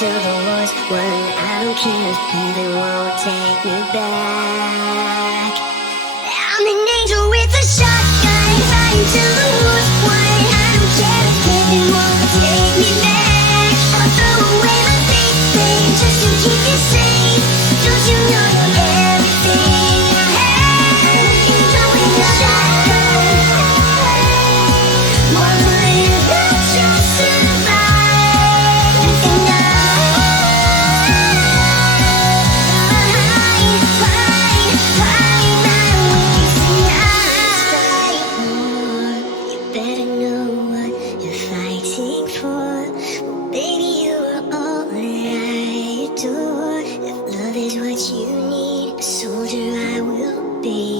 till the war's won. I don't care if heaven won't take me back. I'm an angel with a shotgun, fighting till the war's won. I don't care if heaven won't take me back. I'll throw away my faith just to keep you safe. Don't you know you're everything I have? Angel with a shotgun. One live that you'll survive. And you better know what you're fighting for. Baby, you are all that I adore. If love is what you need, a soldier I will be.